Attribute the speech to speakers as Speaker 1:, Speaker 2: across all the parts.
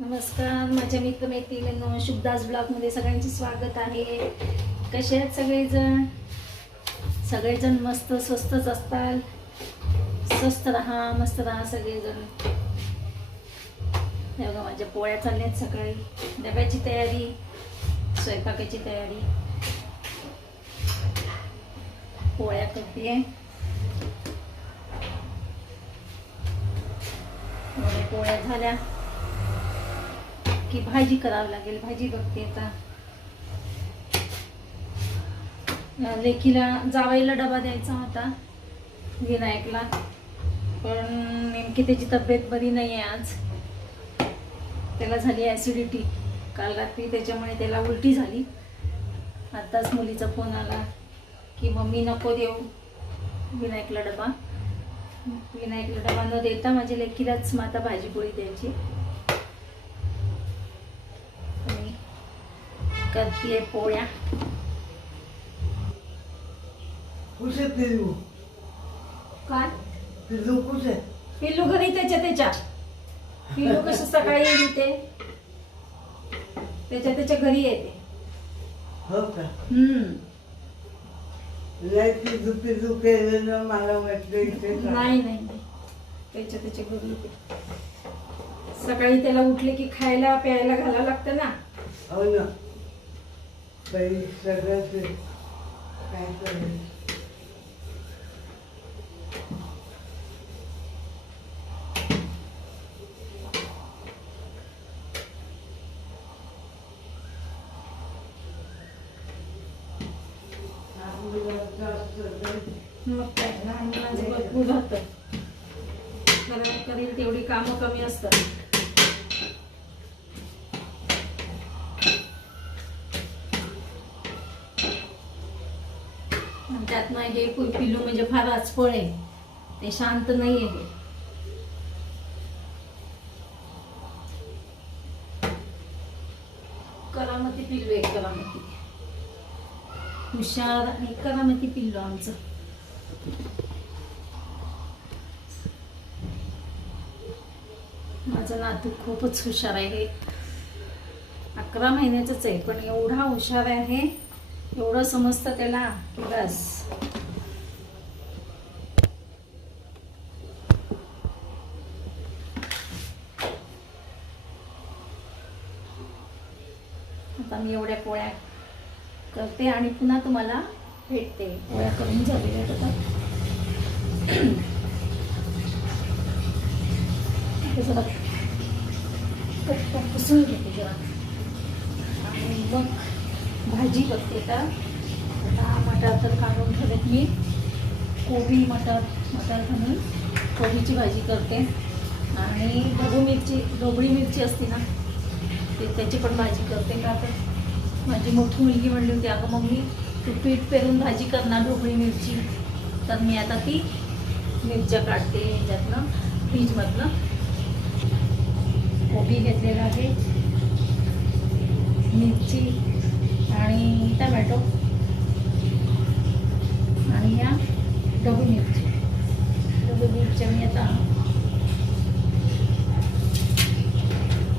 Speaker 1: नमस्कार माझ्या मित्रमैत्रिणींनो शुभदास ब्लॉगमध्ये सगळ्यांचे स्वागत आहे. कसे आहेत सगळेजण? सगळेजण मस्त स्वस्तच असतात स्वस्त राहा मस्त राहा सगळेजण. हे बघा माझ्या पोळ्या चालल्या आहेत सकाळी. डब्याची तयारी स्वयंपाकाची तयारी. पोळ्या करते. पोळ्या झाल्या. की भाजी करावी लागेल भाजी बघते आता. लेखीला जावाईला डबा द्यायचा होता विनायकला. पण नेमकी त्याची तब्येत बरी नाही आहे आज. त्याला झाली ॲसिडिटी काल रात्री त्याच्यामुळे त्याला उलटी झाली. आत्ताच मुलीचा फोन आला की मम्मी नको देऊ विनायकला डबा. विनायकला डबा न देता माझ्या लेकीलाच माता भाजीपोळी द्यायची आणि करते पोळ्या.
Speaker 2: खुश आहे पिल्लू
Speaker 1: काय?
Speaker 2: पिल्लू खुश आहे
Speaker 1: पिल्लू घरी त्याच्या त्याच्या. पिल्लू कसं सकाळी येते. त्याच्या त्याच्या घरी येते.
Speaker 2: हो का?
Speaker 1: हम्म.
Speaker 2: लय केलं ना मला वाटलं इथे का?
Speaker 1: नाही नाही नाही. त्याच्या त्याच्या घरी येते. सकाळी त्याला उठले की खायला प्यायला घालावं लागतं ना.
Speaker 2: हो ना. काही सगळं ते काय करायचं?
Speaker 1: मग काय? लहान मुलांचं भरपूर राहतं. करेल करेल तेवढी कामं कमी असतात आणि त्यात माझे पि- पिल्लू म्हणजे फार आचपळ आहे ते शांत नाही आहे करामती पिल्लू आहे करामती। हुशार आणि करामती पिल्लू आमचं। माझा नातू खूपच हुशार आहे. अकरा महिन्याचंच आहे पण एवढा हुशार आहे एवढं समजतं त्याला की बस. आता मी एवढ्या पोळ्या करते आणि पुन्हा तुम्हाला भेटते. पोळ्या करून झालेल्या आहेत आता ते जरा पटकन पुसून घेते जरा. आणि मग भाजी बघते का आता मटार तर काढून ठेवत मी. कोबी मटार मटार घालून कोबीची भाजी करते. आणि ढबू मिरची ढोबळी मिरची असते ना ते त्याची पण भाजी करते का तर माझी मोठी मुलगी म्हणली होती अगं मम्मी तू पीठ पेरून भाजी करणार ढोकळी ढोबळी मिरची. तर मी आता ती मिरच्या काढते ह्याच्यातनं फ्रीजमधनं. कोबी घेतलेला आहे मिरची आणि टमॅटो. आणि या डबू मिरची. डबू मिरच्या मी आता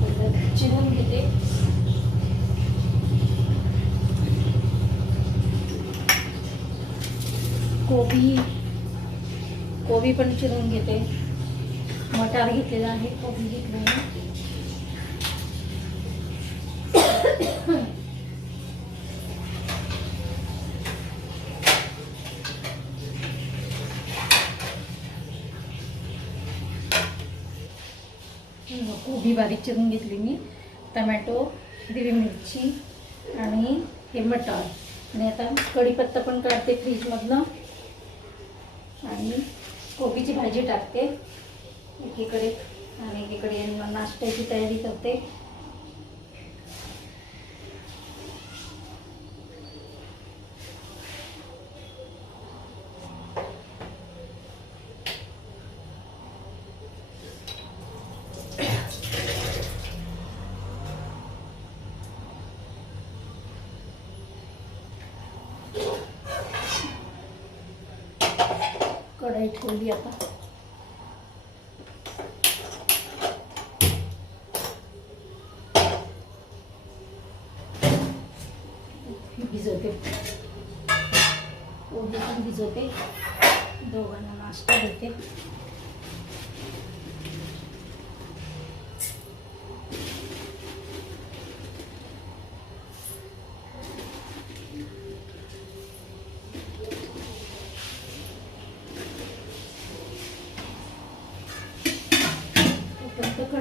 Speaker 1: पहिलं चिरून घेते कोबी कोबी पण चिरून घेते. मटार घेतलेला आहे कोबी घेतलेला आहे. कोबी बारीक चिरून घेतली मी. टमॅटो हिरवी मिरची आणि हे मटार. आणि आता कढीपत्ता पण काढते फ्रीजमधनं. आणि कोबीची भाजी टाकते. एकीकडे आणि एकीकडे नाश्त्याची तयारी करते. कढाई ठेवली आता. भिजवते. ओबी पण भिजवते. दोघांना नाश्ता देते.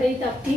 Speaker 1: कढई तापती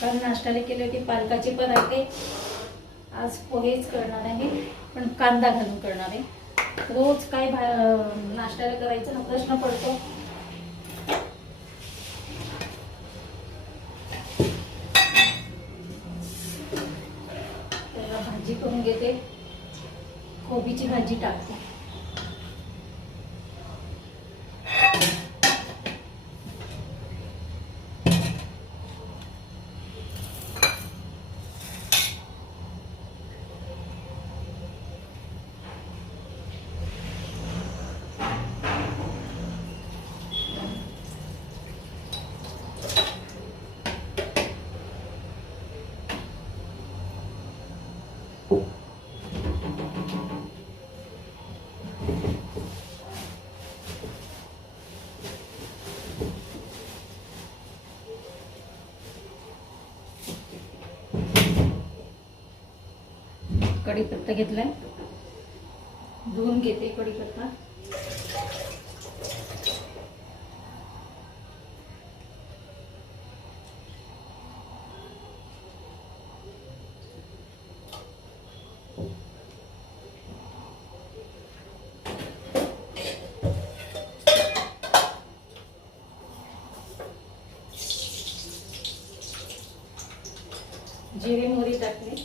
Speaker 1: काल नाश्त्याला केले होते पालकाचे पराठे आज पोहेच करणार आहे पण कांदा घालून करणार आहे. रोज काय भा नाश्त्याला करायचं हा प्रश्न पडतो. त्याला भाजी करून घेते. कोबीची भाजी टाकते. कढीपत्ता घेतलाय. धुवून घेते कढीपत्ता जिरे मोहरी टाकले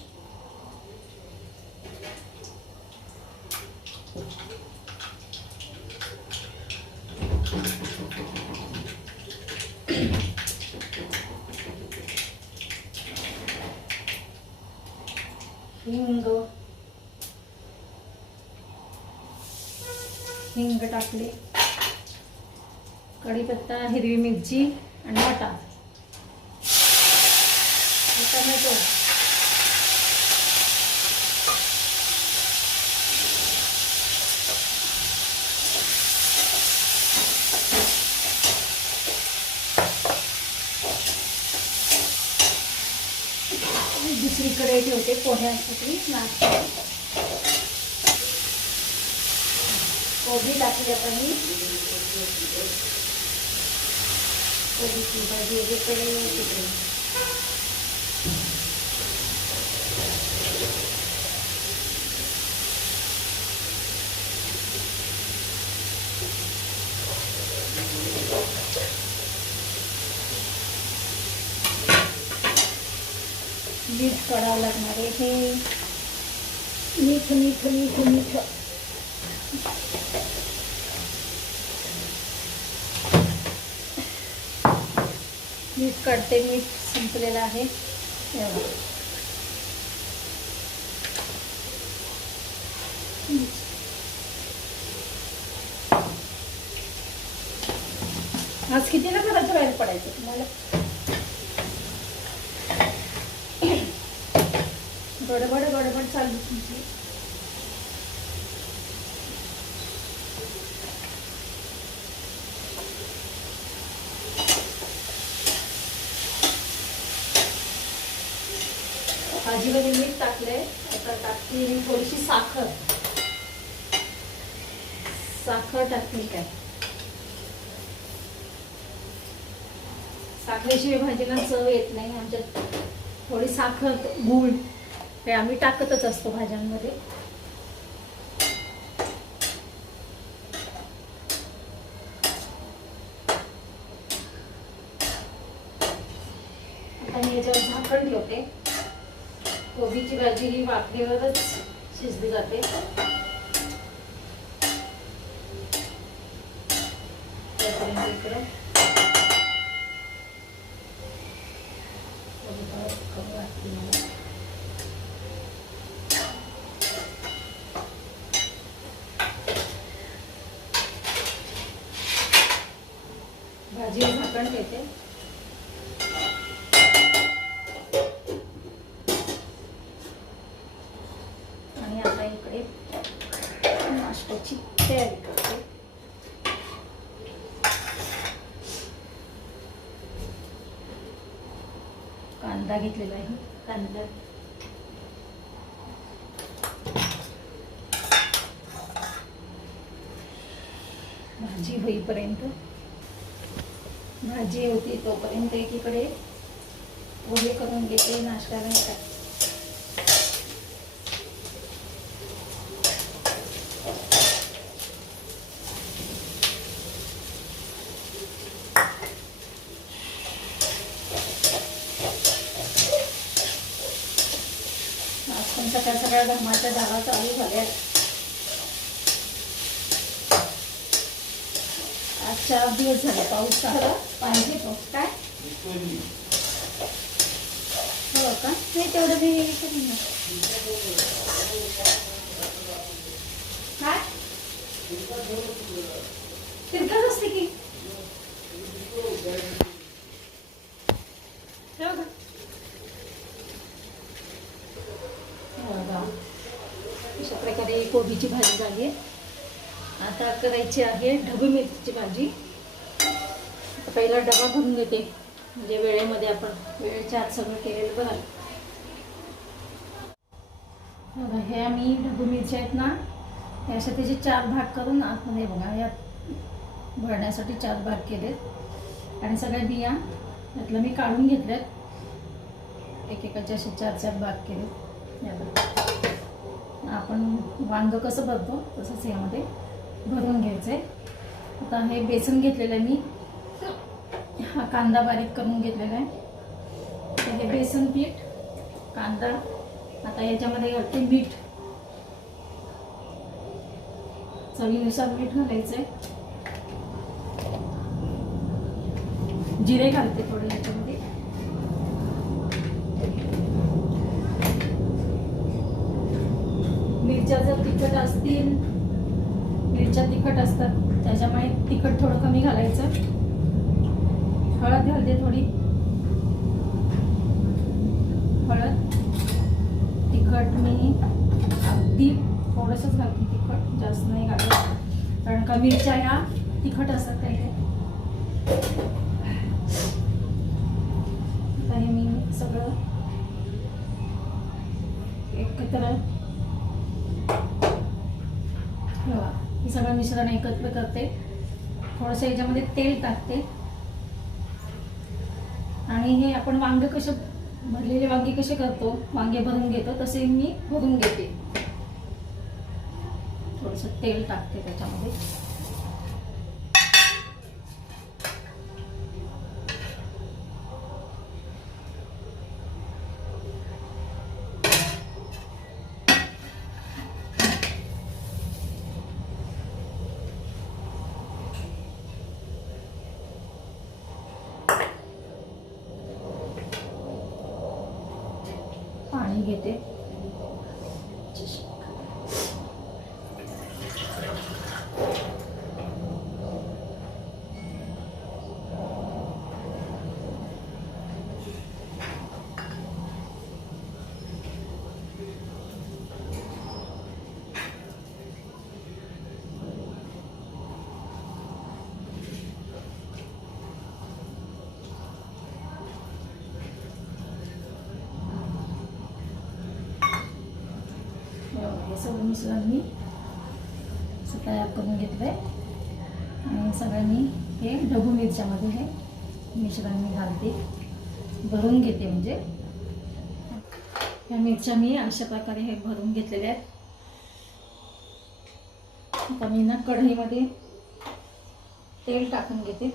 Speaker 1: हिंग हिंग टाकले कढीपत्ता हिरवी मिरची आणि वाटा. टोमॅटो. दुसरीकडे ठेवते पोह्यासाठी नाश्ता कोबी टाकली आता मी कोबीची भाजी एकीकडे तिकडे मीठ काढावं लागणार आहे हे। मीठ मीठ मीठ मीठ। मीठ काढते मीठ संपलेलं आहे. आज कितीला घराच्या बाहेर पडायचं? तुम्हाला? गडबड गडबड चालू तुमची. टाकले. आता टाकते मी थोडीशी साखर. साखर टाकली काय? साखरेशिवाय भाजीला चव येत नाही. आमच्यात थोडी साखर गूळ हे आम्ही टाकतच असतो भाज्यांमध्ये. आता मी याच्यावर झाकण ठेवते. कोबीची भाजी ही वाफणीवरच शिजली जाते. भाजी झाकण घेते. कांदा घेतलेला आहे. कांदा. भाजी होईपर्यंत. भाजी होती तोपर्यंत एकीकडे. पोहे करून घेते नाश्ता नाही का आज पण त्या सकाळ घमाच्या चालू झाल्या. आज चार दिवस झाले पाऊस झाला. पाहिजे पाऊस काय? हो का? नाही तेवढं मी हे काय? तिरकत असते की ठेव का? बघा. अशा प्रकारे कोबीची भाजी झाली आहे. आता करायची आहे ढबू मिरचीची भाजी. पहिला डबा भरून घेते. म्हणजे वेळेमध्ये आपण वेळेच्या आत सगळं केलेलं बरं बघा हे आम्ही ढबू मिरच्या आहेत ना हे असे त्याचे चार भाग करून आतमध्ये बघा यात भरण्यासाठी चार भाग केलेत. आणि सगळ्या बिया यातलं मी काढून घेतल्यात. एकेकाचे असे चार चार भाग केलेत. या बघा. आपण वांग कसं भरतो तसंच यामध्ये भरून घ्यायचं आहे आता हे बेसन घेतलेलं आहे मी. हा कांदा बारीक करून घेतलेला आहे. तर हे बेसन पीठ कांदा आता याच्यामध्ये घालते मीठ. चवीनुसार मीठ घालायचं आहे जिरे घालते थोडे याच्यामध्ये. मिरच्या जर तिखट असतील मिरच्या तिखट असतात त्याच्यामुळे तिखट थोडं कमी घालायचं. हळद घालते थोडी. हळद तिखट मी अगदी थोडंसंच घालते तिखट जास्त नाही घालत. कारण का मिरच्या ह्या तिखट असतात काही आता हे मी सगळं एकत्र ठेवा हे सगळं मिश्रण एकत्र करते. थोडंसं याच्यामध्ये तेल टाकते. आणि हे आपण वांगे कसे भरलेले वांगे कसे करतो वांगे भरून घेतो तसे मी भरून घेते. थोडंसं तेल टाकते त्याच्यामध्ये पाणी घेते करून सगळ्यांनी तयार करून घेतलं आहे आणि सगळ्यांनी हे ढबू मिरच्यामध्ये हे मिश्रण मी घालते. भरून घेते म्हणजे. ह्या मिरच्या मी अशा प्रकारे हे भरून घेतलेल्या आहेत. आता मी ना कढईमध्ये तेल टाकून घेते.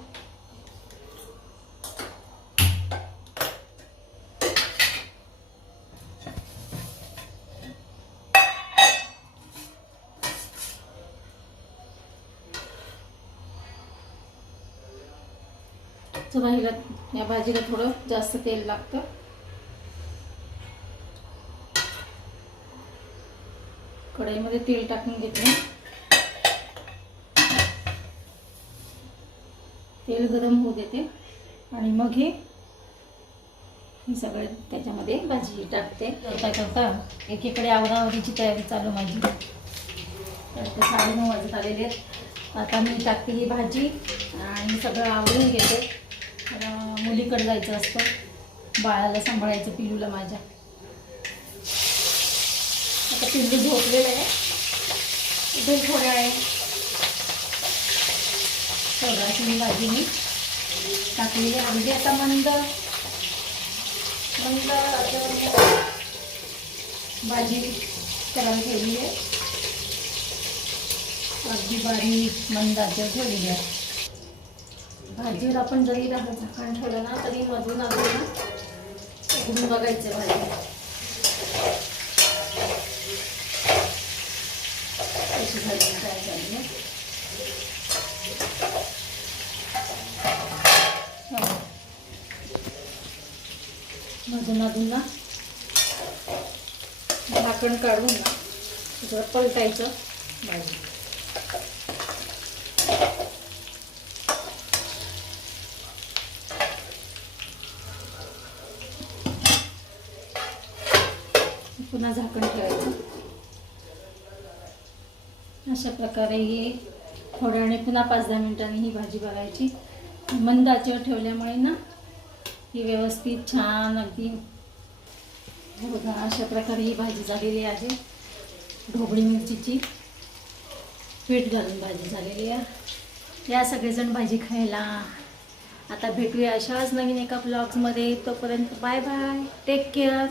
Speaker 1: चला हिला या भाजीला थोडं जास्त तेल लागतं. कढईमध्ये तेल टाकून घेतले तेल गरम होऊ देते. आणि मग हे मी सगळं त्याच्यामध्ये भाजी टाकते. करता करता एकीकडे आवरावरीची तयारी चालू माझी. तर ते साडेनऊ वाजत आलेले आहेत. आता मी टाकते ही भाजी आणि सगळं आवरून घेते. मुलीकडे जायचं असतं. बाळाला सांभाळायचं पिलूला माझ्या. आता पिल्लू झोपलेलं आहे. इथे थोड्या आहे सगळ्याची भाजी मी टाकलेली आहे. म्हणजे आता मंद मंद भाजी करायला ठेवली आहे. अगदी बारीक मंद आचेवर ठेवलेली आहे. भाजीवर आपण जरी राहत झाकण ठेवलं ना तरी मधून अजून उघडून बघायचं भाजी कशी भाजी काय झाली मधून अधून ना झाकण काढून ना पलटायचं भाजी. पुन्हा झाकण ठेवायचं. अशा प्रकारे ही फोडाने पुन्हा पाच दहा मिनिटांनी ही भाजी बघायची मंद आचेवर ठेवल्यामुळे ना ही व्यवस्थित छान अगदी बघा अशा प्रकारे ही भाजी झालेली आहे. ढोबळी मिरचीची पीठ घालून भाजी झालेली आहे. या सगळेजण भाजी खायला. आता भेटूया अशाच नवीन एका ब्लॉग्समध्ये तोपर्यंत बाय बाय. Take care